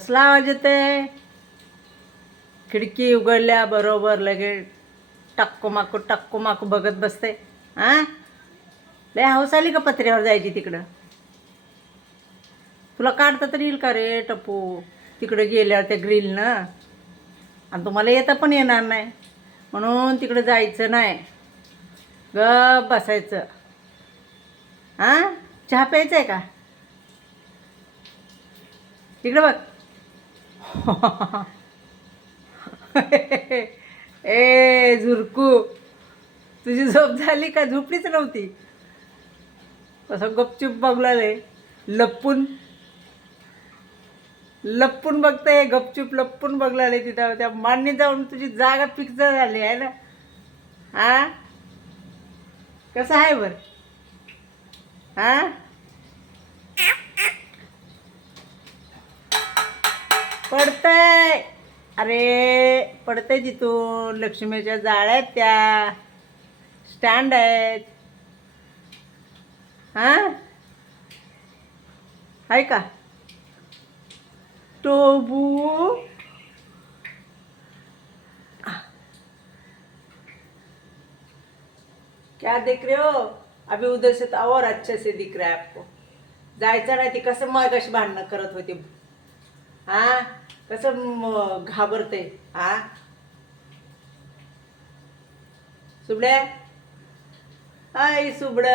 कसला आवाज म्हणजे येते खिडकी उघडल्या बरोबर लगे टाकू माकू टक्को माकू बघत बसते. हां लय हौस आली का पत्र्यावर जायची तिकडं? तुला काढता तरी येईल का रे टप्पू तिकडं गेल्यावर त्या ग्रिलनं आणि तुम्हाला येता पण येणार नाही. म्हणून तिकडं जायचं नाही. गप बसायचं. हां चहा प्यायचा आहे का? तिकडं बघ. ए झुरकू. तुझी झोप झाली का? झोपलीच नव्हती. असं गपचूप बघलाले लपून. लपून बघताय गपचूप लपून बघलाले तिथं. त्या मांडणी जाऊन तुझी जागा फिक्स झाली आहे ना? हा? कसं आहे बरं? हा? पडतंय. अरे पडतंय तिथून लक्ष्मीच्या जाळ्या आहेत त्या स्टँड आहेत. हा? आहे का? टोबू क्या देख रहे हो? अभी उधर से तो और अच्छे से दिख रहा है आपको. जायचं नाही ती कसं मग अशी भांडणं करत होती. हा? कसं घाबरते हा? सुबड्या? आई सुबड.